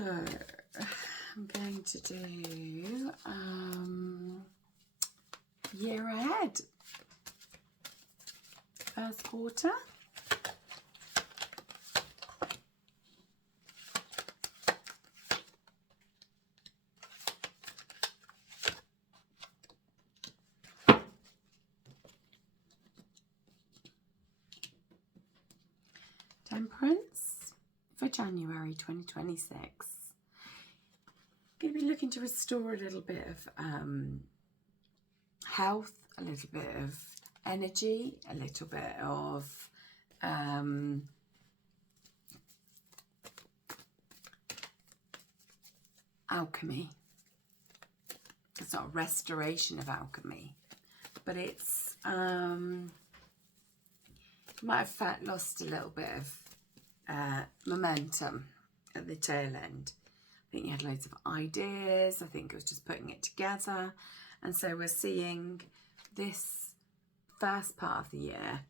I'm going to do year ahead, first quarter. Temperance for January 2026. Going to be looking to restore a little bit of health, a little bit of energy, a little bit of alchemy. It's not a restoration of alchemy, but it's you might have lost a little bit of momentum at the tail end. I think you had loads of ideas. I think it was just putting it together. And so we're seeing this first part of the year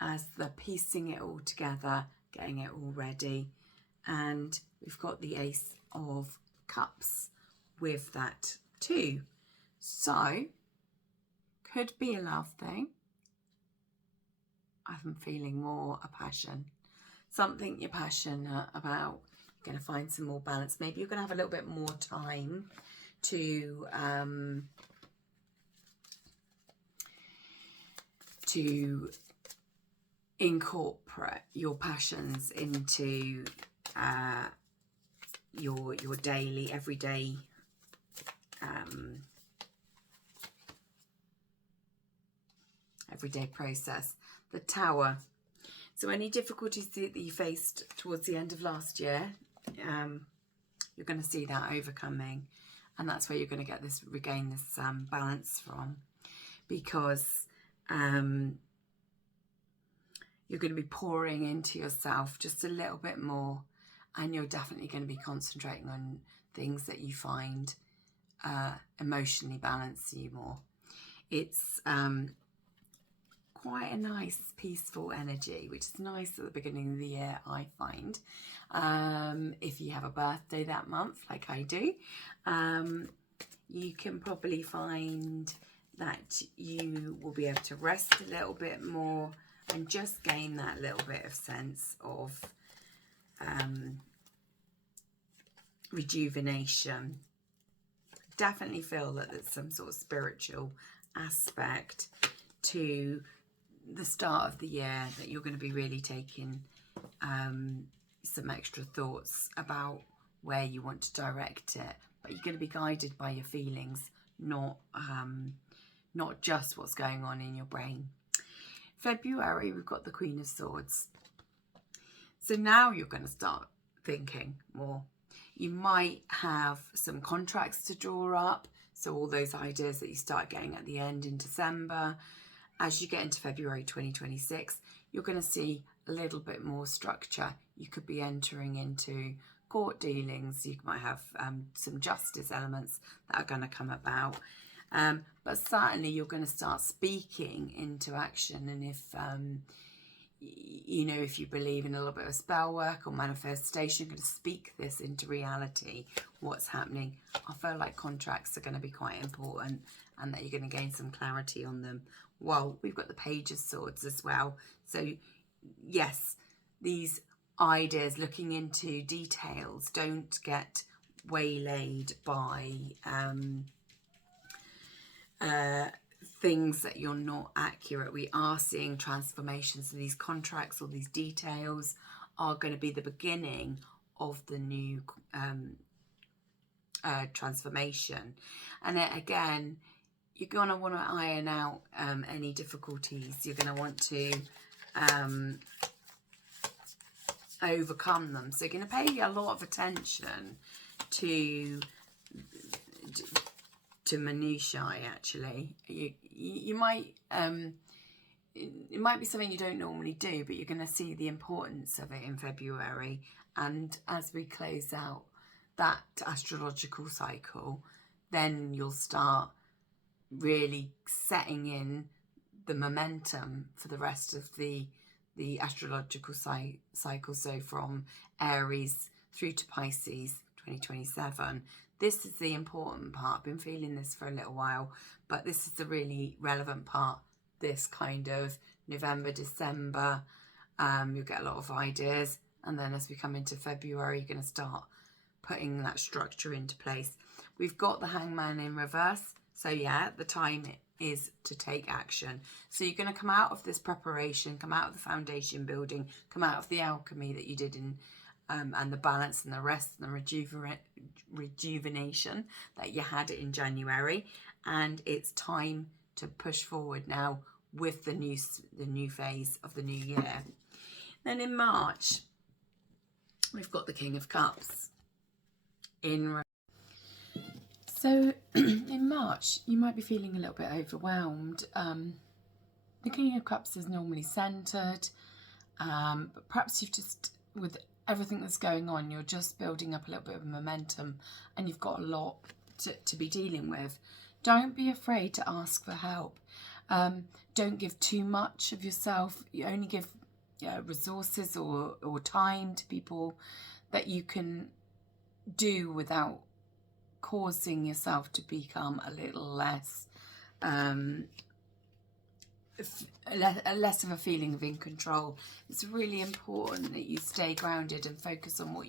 as the piecing it all together, getting it all ready. And we've got the Ace of Cups with that too. So, could be a love thing. I'm feeling more a passion. Something you're passionate about. You're going to find some more balance. Maybe you're going to have a little bit more time to incorporate your passions into your daily, everyday everyday process. The Tower. So any difficulties that you faced towards the end of last year, you're going to see that overcoming, and that's where you're going to get this, regain this balance from, because you're going to be pouring into yourself just a little bit more, and you're definitely going to be concentrating on things that you find emotionally balance you more. It's quite a nice peaceful energy, which is nice at the beginning of the year, I find. If you have a birthday that month like I do, you can probably find that you will be able to rest a little bit more and just gain that little bit of sense of rejuvenation. Definitely feel that there's some sort of spiritual aspect to the start of the year, that you're going to be really taking some extra thoughts about where you want to direct it, but you're going to be guided by your feelings, not just what's going on in your brain. February, we've got the Queen of Swords. So now you're going to start thinking more. You might have some contracts to draw up, so all those ideas that you start getting at the end in December. As you get into February 2026, you're going to see a little bit more structure. You could be entering into court dealings. You might have some justice elements that are going to come about. But certainly you're going to start speaking into action. And if, if you believe in a little bit of spell work or manifestation, you're going to speak this into reality, what's happening. I feel like contracts are going to be quite important, and that you're going to gain some clarity on them. Well, we've got the Page of Swords as well. So yes, these ideas, looking into details, don't get waylaid by things that you're not accurate. We are seeing transformations. So these contracts or these details are going to be the beginning of the new transformation. And again, you're going to want to iron out any difficulties. You're going to want to overcome them. So you're going to pay a lot of attention to minutiae. Actually, you might it might be something you don't normally do, but you're going to see the importance of it in February. And as we close out that astrological cycle, then you'll start really setting in the momentum for the rest of the astrological cycle. So from Aries through to Pisces 2027. This is the important part. I've been feeling this for a little while, but this is the really relevant part. This kind of November, December, you'll get a lot of ideas. And then as we come into February, you're going to start putting that structure into place. We've got the Hangman in reverse. So yeah, the time is to take action. So you're going to come out of this preparation, come out of the foundation building, come out of the alchemy that you did in and the balance and the rest and the rejuvenation that you had in January, and it's time to push forward now with the new phase of the new year. Then in March, we've got the King of Cups in. So in March, you might be feeling a little bit overwhelmed. The King of Cups is normally centered, but perhaps you've just, with everything that's going on, you're just building up a little bit of momentum and you've got a lot to be dealing with. Don't be afraid to ask for help. Don't give too much of yourself. You only give resources or time to people that you can do without causing yourself to become a little less less of a feeling of in control. It's really important that you stay grounded and focus on what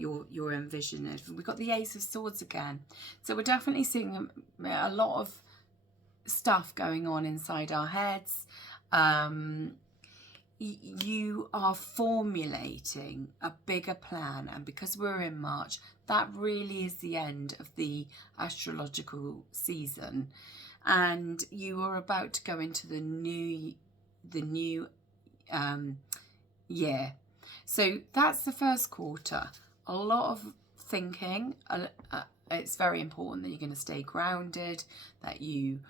you're envisioning. We've got the Ace of Swords again, so we're definitely seeing a lot of stuff going on inside our heads. You are formulating a bigger plan, and because we're in March, that really is the end of the astrological season, and you are about to go into the new year. So that's the first quarter. A lot of thinking. It's very important that you're going to stay grounded, that you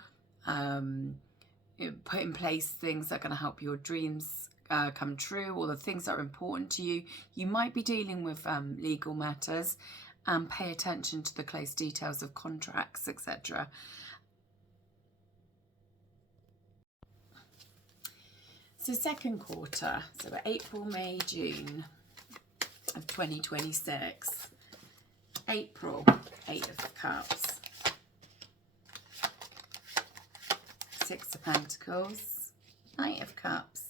put in place things that are going to help your dreams come true, or the things that are important to you. You might be dealing with legal matters, and pay attention to the close details of contracts, etc. So second quarter, so April, May, June of 2026. April, 8 of Cups, 6 of Pentacles, Knight of Cups,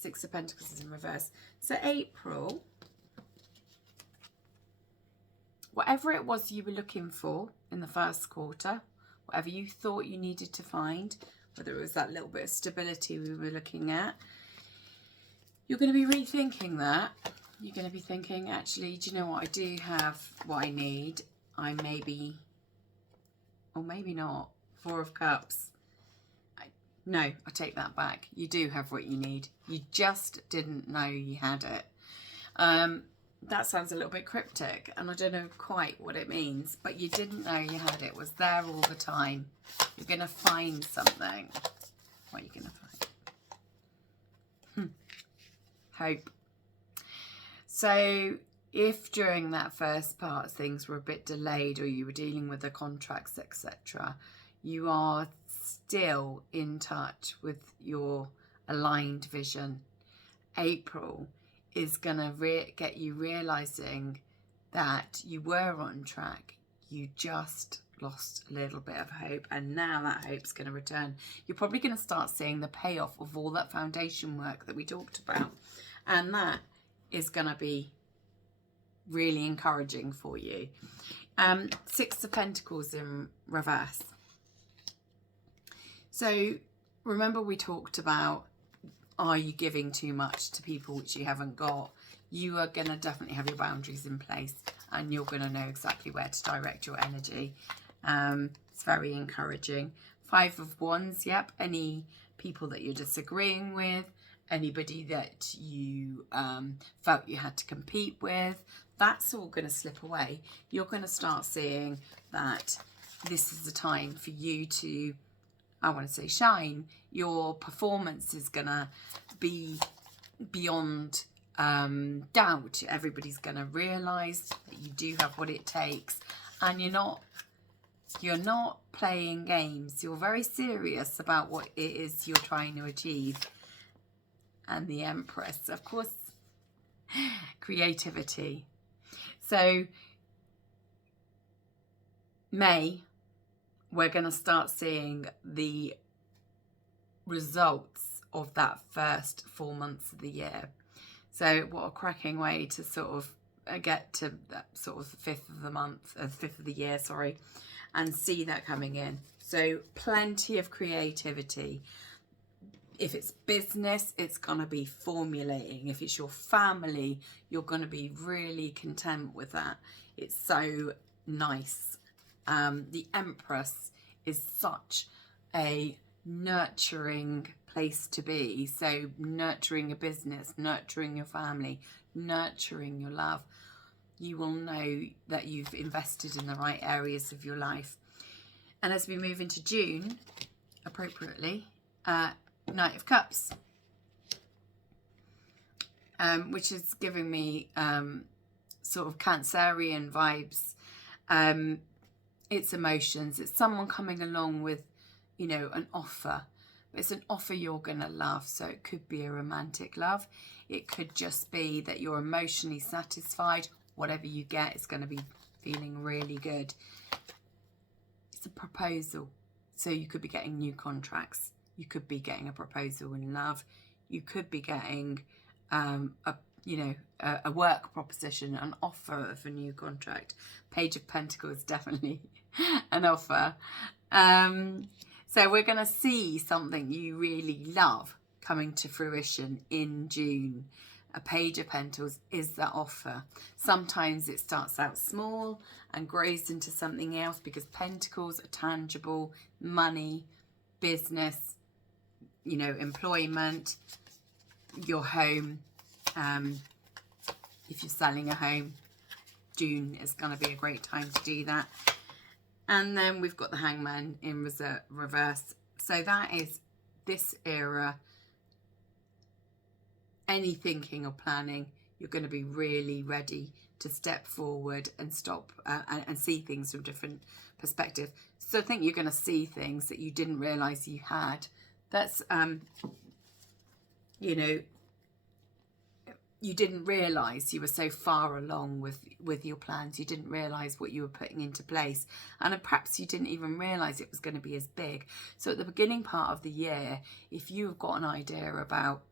6 of Pentacles is in reverse. So April, whatever it was you were looking for in the first quarter, whatever you thought you needed to find, whether it was that little bit of stability we were looking at, you're going to be rethinking that. You're going to be thinking, actually, do you know what? I do have what I need. I maybe, or maybe not. 4 of Cups. No, I take that back. You do have what you need. You just didn't know you had it. That sounds a little bit cryptic, and I don't know quite what it means, but you didn't know you had it. It was there all the time. You're going to find something. What are you going to find? Hope. So if during that first part things were a bit delayed, or you were dealing with the contracts, etc., you are still in touch with your aligned vision. April is going to get you realizing that you were on track. You just lost a little bit of hope, and now that hope's going to return. You're probably going to start seeing the payoff of all that foundation work that we talked about, and that is going to be really encouraging for you. 6 of Pentacles in reverse. So remember, we talked about, are you giving too much to people which you haven't got? You are going to definitely have your boundaries in place, and you're going to know exactly where to direct your energy. It's very encouraging. 5 of Wands, yep. Any people that you're disagreeing with, anybody that you felt you had to compete with, that's all going to slip away. You're going to start seeing that this is the time for you to, I want to say, shine. Your performance is going to be beyond doubt. Everybody's going to realise that you do have what it takes, and you're not playing games. You're very serious about what it is you're trying to achieve. And the Empress, of course, creativity. So May, we're going to start seeing the results of that first 4 months of the year. So what a cracking way to sort of get to that sort of fifth of the year, sorry, and see that coming in. So plenty of creativity. If it's business, it's going to be formulating. If it's your family, you're going to be really content with that. It's so nice. The Empress is such a nurturing place to be. So nurturing a business, nurturing your family, nurturing your love. You will know that you've invested in the right areas of your life. And as we move into June, appropriately, Knight of Cups, which is giving me sort of Cancerian vibes. It's emotions. It's someone coming along with, you know, an offer. It's an offer you're going to love. So it could be a romantic love. It could just be that you're emotionally satisfied. Whatever you get, it's going to be feeling really good. It's a proposal. So you could be getting new contracts. You could be getting a proposal in love. You could be getting a work proposition, an offer of a new contract. Page of Pentacles, definitely an offer. So we're going to see something you really love coming to fruition in June. A Page of Pentacles is that offer. Sometimes it starts out small and grows into something else, because Pentacles are tangible, money, business, you know, employment, your home. If you're selling a home, June is going to be a great time to do that. And then we've got the Hangman in reverse. So that is this era. Any thinking or planning, you're going to be really ready to step forward and stop and see things from different perspectives. So I think you're going to see things that you didn't realise you had. That's, you know, you didn't realise you were so far along with your plans. You didn't realise what you were putting into place. And perhaps you didn't even realise it was going to be as big. So at the beginning part of the year, if you've got an idea about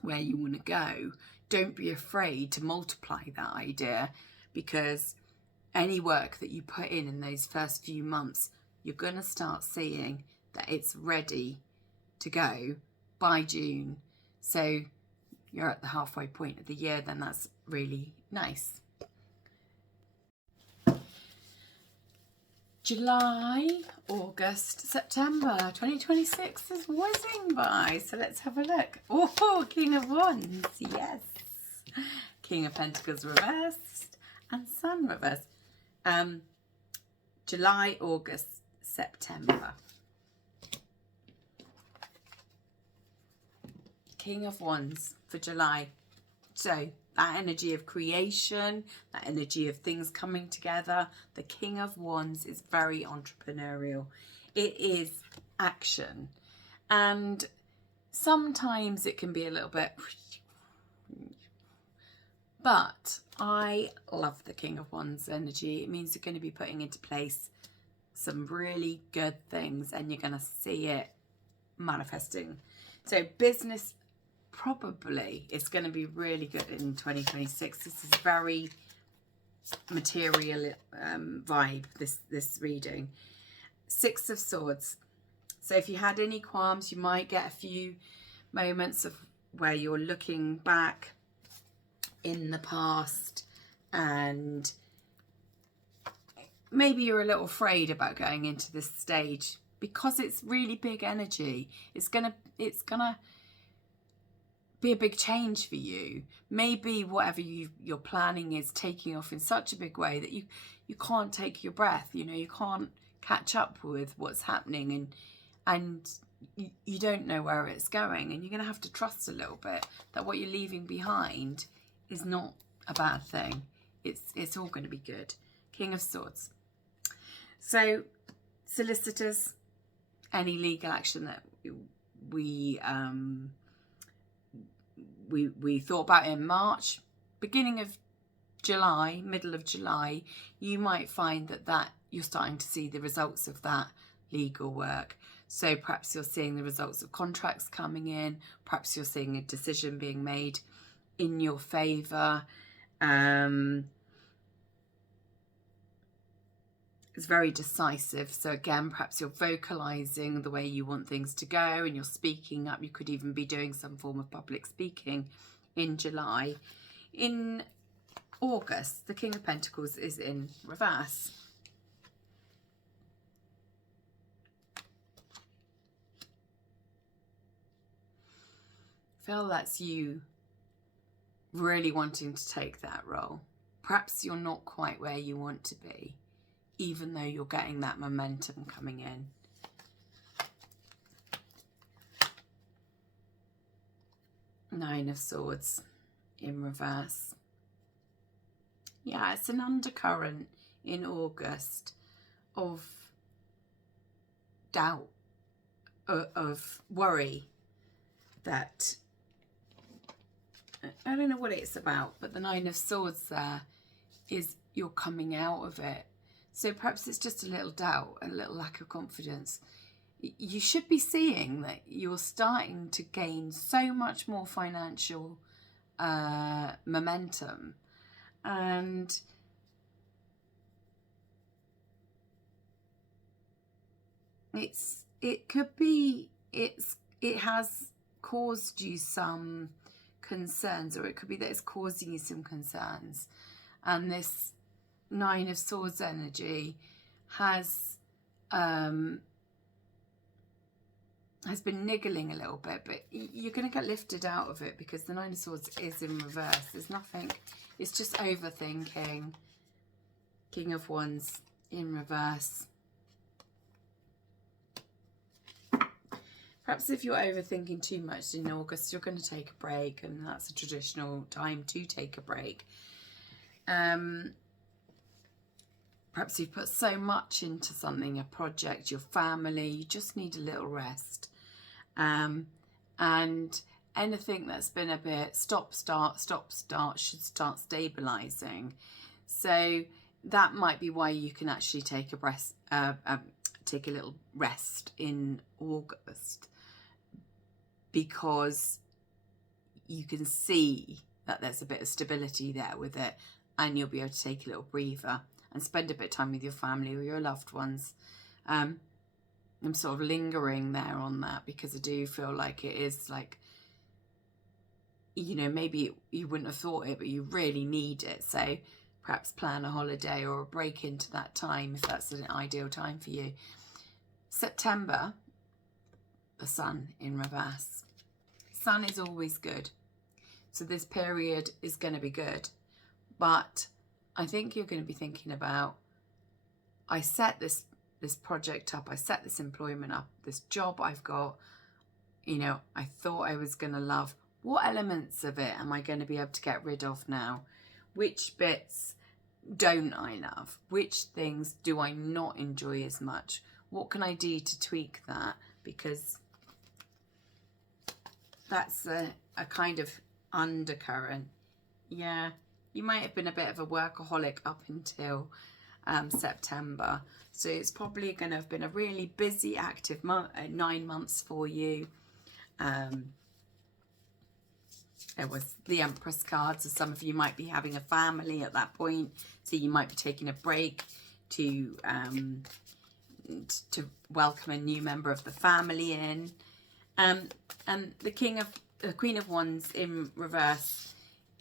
where you want to go, don't be afraid to multiply that idea, because any work that you put in those first few months, you're going to start seeing that it's ready to go by June. So you're at the halfway point of the year, then that's really nice. July, August, September 2026 is whizzing by. So let's have a look. Oh, King of Wands, yes. King of Pentacles reversed and Sun reversed. July, August, September. King of Wands for July. So that energy of creation, that energy of things coming together. The King of Wands is very entrepreneurial. It is action. And sometimes it can be a little bit... But I love the King of Wands energy. It means you're going to be putting into place some really good things and you're going to see it manifesting. So business probably is going to be really good in 2026. This is very material vibe, this reading. Six of Swords. So if you had any qualms, you might get a few moments of where you're looking back in the past and maybe you're a little afraid about going into this stage because it's really big energy. It's gonna be a big change for you. Maybe whatever you're planning is taking off in such a big way that you can't take your breath. You know, you can't catch up with what's happening, and you don't know where it's going, and you're going to have to trust a little bit that what you're leaving behind is not a bad thing. It's all going to be good. King of Swords. So solicitors, any legal action that we thought about in March, beginning of July, middle of July, you might find that you're starting to see the results of that legal work. So perhaps you're seeing the results of contracts coming in, perhaps you're seeing a decision being made in your favour. It's very decisive. So again, perhaps you're vocalising the way you want things to go and you're speaking up. You could even be doing some form of public speaking in July. In August, the King of Pentacles is in reverse. I feel that's you really wanting to take that role. Perhaps you're not quite where you want to be, even though you're getting that momentum coming in. Nine of Swords in reverse. Yeah, it's an undercurrent in August of doubt, of worry that, I don't know what it's about, but the Nine of Swords there is you're coming out of it. So perhaps it's just a little doubt, a little lack of confidence. You should be seeing that you're starting to gain so much more financial momentum, and it has caused you some concerns, or it could be that it's causing you some concerns, and this Nine of Swords energy has been niggling a little bit, but you're going to get lifted out of it because the Nine of Swords is in reverse. There's nothing, it's just overthinking. King of Wands in reverse. Perhaps if you're overthinking too much in August, you're going to take a break, and that's a traditional time to take a break. Perhaps you've put so much into something, a project, your family, you just need a little rest. And anything that's been a bit stop, start should start stabilising. So that might be why you can actually take a little rest in August, because you can see that there's a bit of stability there with it, and you'll be able to take a little breather and spend a bit of time with your family or your loved ones. I'm sort of lingering there on that because I do feel like it is like, you know, maybe you wouldn't have thought it, but you really need it. So perhaps plan a holiday or a break into that time if that's an ideal time for you. September, the Sun in reverse. Sun is always good. So this period is going to be good. But I think you're going to be thinking about, I set this project up, I set this employment up, this job I've got, you know, I thought I was going to love. What elements of it am I going to be able to get rid of now? Which bits don't I love? Which things do I not enjoy as much? What can I do to tweak that? Because that's a kind of undercurrent. Yeah, you might have been a bit of a workaholic up until September. So it's probably going to have been a really busy, active 9 months for you. There was the Empress card, so some of you might be having a family at that point. So you might be taking a break to welcome a new member of the family in. And the Queen of Wands in reverse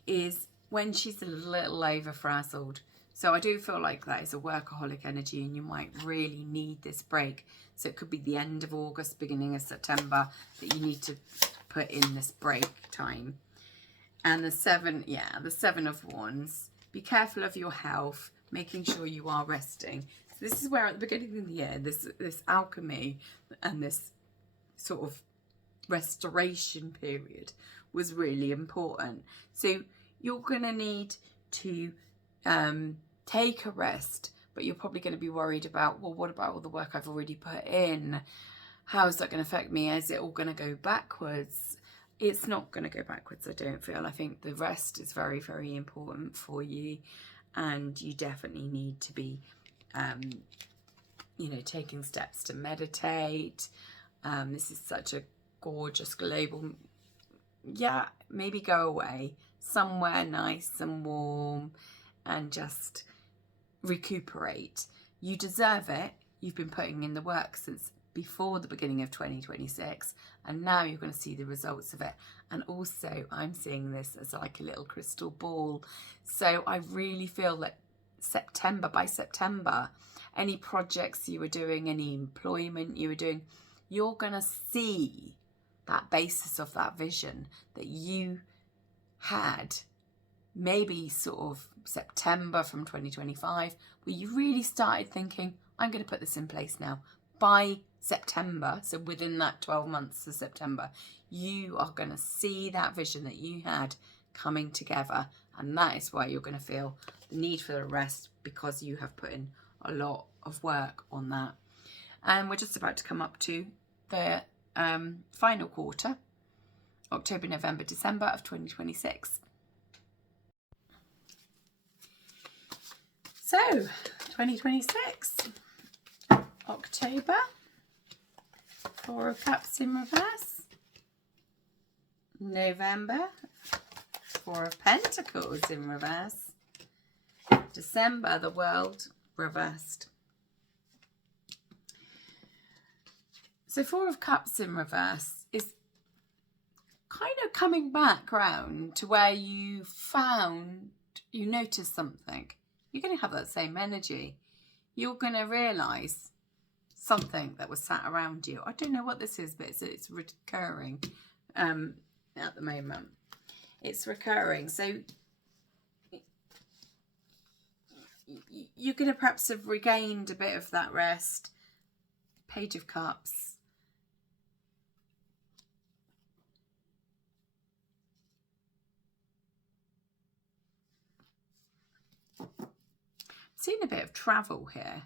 is when she's a little over frazzled. So I do feel like that is a workaholic energy, and you might really need this break. So it could be the end of August, beginning of September, that you need to put in this break time. And the Seven of Wands, be careful of your health, making sure you are resting. So this is where at the beginning of the year, this alchemy and this sort of restoration period was really important. So you're going to need to take a rest, but you're probably going to be worried about, well, what about all the work I've already put in? How is that going to affect me? Is it all going to go backwards? it's not going to go backwards, I don't feel. I think the rest is very, very important for you, and you definitely need to be, you know, taking steps to meditate. This is such a gorgeous global, yeah, maybe go away somewhere nice and warm and just recuperate. You deserve it. You've been putting in the work since before the beginning of 2026, and now you're going to see the results of it. And also I'm seeing this as like a little crystal ball, so I really feel that by September, any projects you were doing, any employment you were doing, you're going to see that basis of that vision that you had maybe sort of September from 2025, where you really started thinking, I'm going to put this in place now. By September, so within that 12 months of September, you are going to see that vision that you had coming together, and that is why you're going to feel the need for the rest, because you have put in a lot of work on that. And we're just about to come up to the final quarter, October, November, December of 2026. So 2026, October, 4 of Cups in reverse. November, 4 of Pentacles in reverse. December, the World reversed. So 4 of Cups in reverse is kind of coming back round to where you noticed something. You're going to have that same energy. You're going to realise something that was sat around you. I don't know what this is, but it's recurring at the moment. It's recurring. So you're going to perhaps have regained a bit of that rest. Page of Cups. Seen a bit of travel here.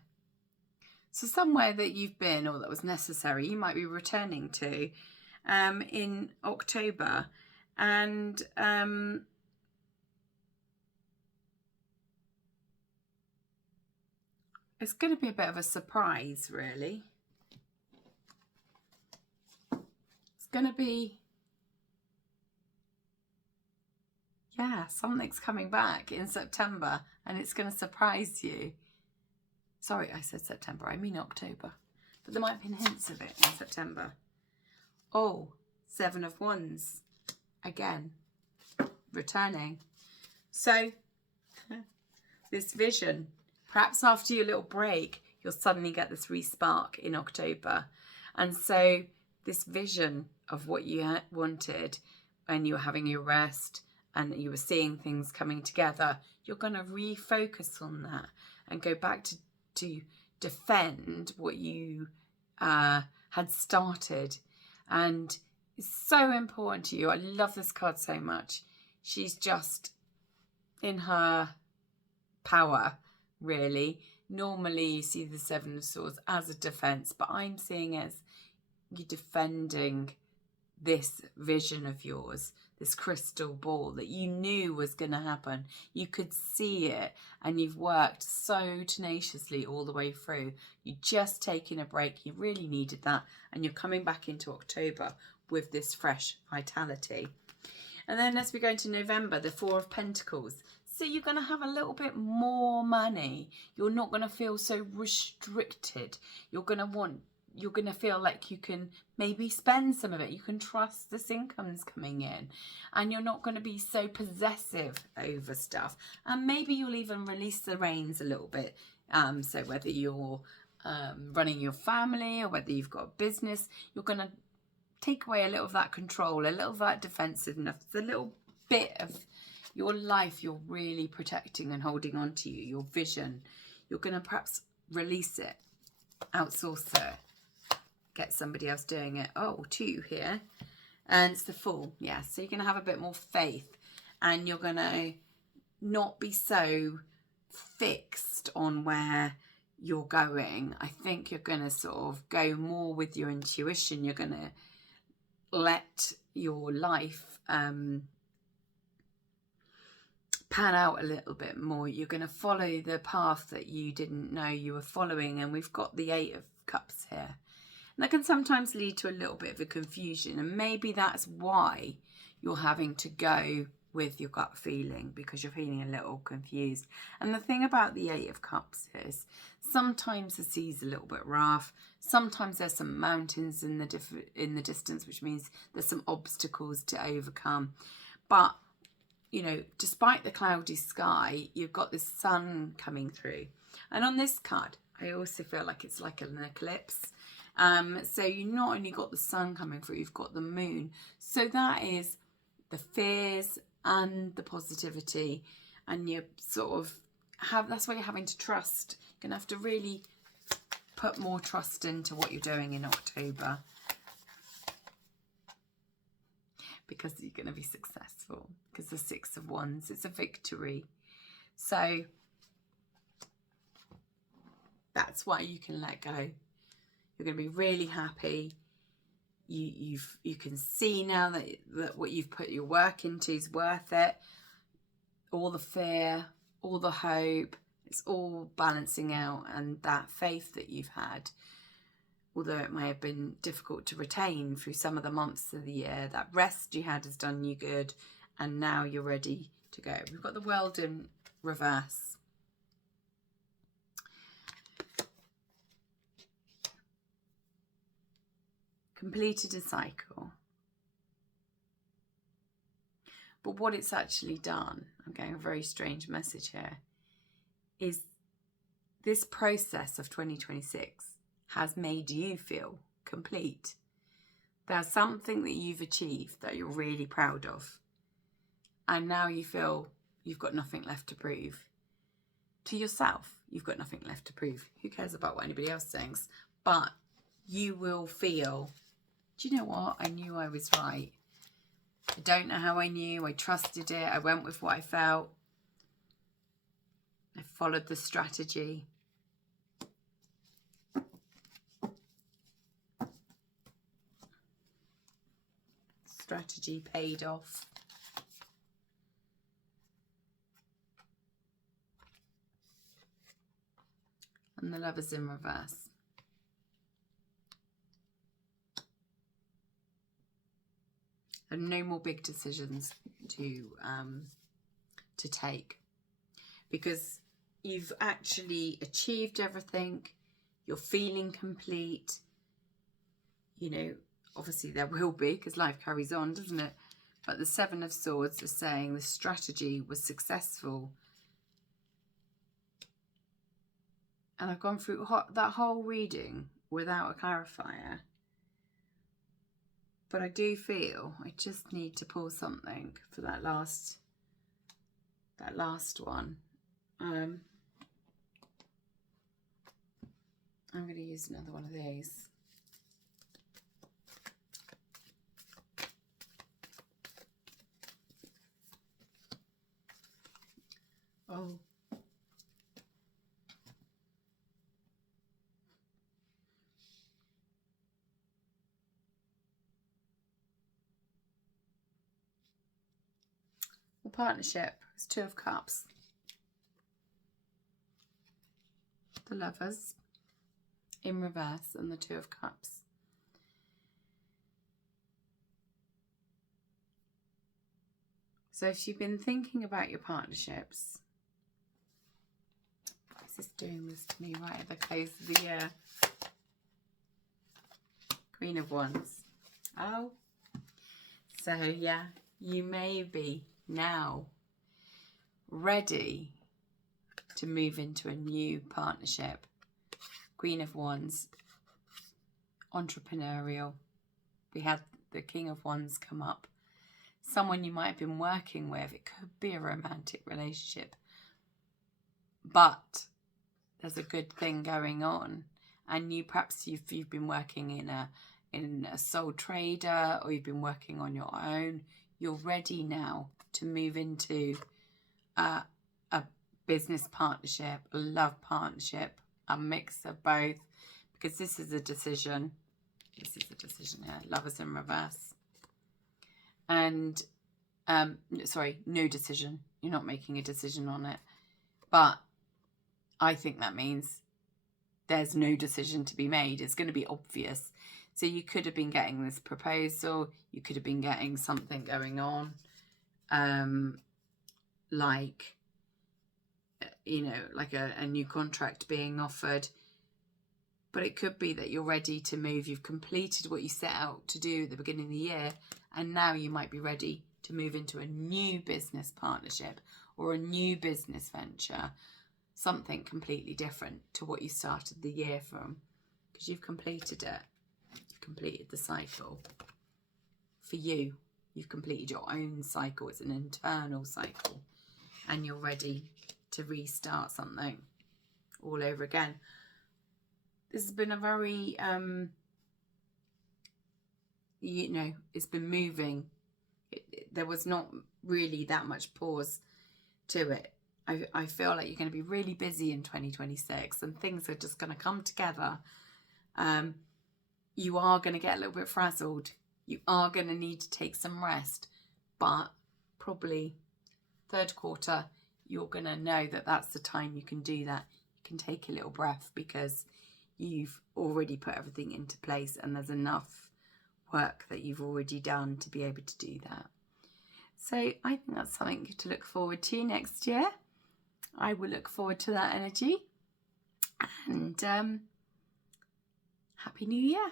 So somewhere that you've been or that was necessary, you might be returning to in October. And it's going to be a bit of a surprise, really. It's going to be, yeah, something's coming back in September, and it's going to surprise you. Sorry, I said September. I mean October. But there might have been hints of it in September. Oh, 7 of Wands. Again, returning. So, this vision, perhaps after your little break, you'll suddenly get this re-spark in October. And so, this vision of what you wanted when you were having your rest and you were seeing things coming together, you're going to refocus on that and go back to defend what you had started. And it's so important to you. I love this card so much. She's just in her power, really. Normally you see the 7 of Swords as a defense, but I'm seeing it as you defending this vision of yours, this crystal ball that you knew was going to happen. You could see it, and you've worked so tenaciously all the way through. You're just taking a break. You really needed that, and you're coming back into October with this fresh vitality. And then as we go into November, the 4 of Pentacles. So you're going to have a little bit more money. You're not going to feel so restricted. You're going to feel like you can maybe spend some of it. You can trust this income's coming in, and you're not going to be so possessive over stuff. And maybe you'll even release the reins a little bit. So whether you're running your family or whether you've got a business, you're going to take away a little of that control, a little of that defensiveness, a little bit of your life you're really protecting and holding on to your vision. You're going to perhaps release it, outsource it, get somebody else doing it. Oh, 2 here. And it's the Fool. Yeah, so you're going to have a bit more faith, and you're going to not be so fixed on where you're going. I think you're going to sort of go more with your intuition. You're going to let your life pan out a little bit more. You're going to follow the path that you didn't know you were following. And we've got the 8 of Cups here. And that can sometimes lead to a little bit of a confusion. And maybe that's why you're having to go with your gut feeling, because you're feeling a little confused. And the thing about the 8 of Cups is sometimes the sea's a little bit rough. Sometimes there's some mountains in the distance, which means there's some obstacles to overcome. But, you know, despite the cloudy sky, you've got the sun coming through. And on this card, I also feel like it's like an eclipse. So you not only got the sun coming through, you've got the moon. So that is the fears and the positivity, and you sort of that's why you're having to trust. You're gonna have to really put more trust into what you're doing in October, because you're going to be successful, because the 6 of Wands, it's a victory. So that's why you can let go. You're going to be really happy. You can see now that what you've put your work into is worth it. All the fear, all the hope, it's all balancing out. And that faith that you've had, although it may have been difficult to retain through some of the months of the year, that rest you had has done you good. And now you're ready to go. We've got the World in reverse. Completed a cycle. But what it's actually done, I'm getting a very strange message here, is this process of 2026 has made you feel complete. There's something that you've achieved that you're really proud of. And now you feel you've got nothing left to prove. To yourself, you've got nothing left to prove. Who cares about what anybody else thinks? But you will feel, do you know what? I knew I was right. I don't know how I knew. I trusted it. I went with what I felt. I followed the strategy. Strategy paid off. And the Lovers in reverse. And no more big decisions to take, because you've actually achieved everything. You're feeling complete. You know, obviously there will be, because life carries on, doesn't it? But the 7 of Swords is saying the strategy was successful. And I've gone through that whole reading without a clarifier. But I do feel I just need to pull something for that last one. I'm going to use another one of these. Oh. The partnership is 2 of Cups. The Lovers in reverse and the 2 of Cups. So if you've been thinking about your partnerships, why is this doing this to me right at the close of the year? Queen of Wands. Oh. So yeah, you may be now ready to move into a new partnership. Queen of Wands, entrepreneurial. We had the King of Wands come up. Someone you might have been working with. It could be a romantic relationship, but there's a good thing going on. And perhaps you've been working in a sole trader, or you've been working on your own. You're ready now to move into a business partnership, a love partnership, a mix of both, because this is a decision. This is a decision here. Lovers in reverse. And sorry, no decision. You're not making a decision on it. But I think that means there's no decision to be made. It's going to be obvious. So you could have been getting this proposal. You could have been getting something going on. Like, you know, like a new contract being offered. But it could be that you're ready to move. You've completed what you set out to do at the beginning of the year. And now you might be ready to move into a new business partnership or a new business venture. Something completely different to what you started the year from. Because you've completed it. You've completed the cycle. For you, you've completed your own cycle. It's an internal cycle. And you're ready to restart something all over again. This has been a very, you know, it's been moving. There was not really that much pause to it. I feel like you're going to be really busy in 2026 and things are just going to come together. You are going to get a little bit frazzled. You are going to need to take some rest. But probably third quarter, you're going to know that that's the time you can do that. You can take a little breath because you've already put everything into place and there's enough work that you've already done to be able to do that. So I think that's something to look forward to next year. I will look forward to that energy. And Happy New Year.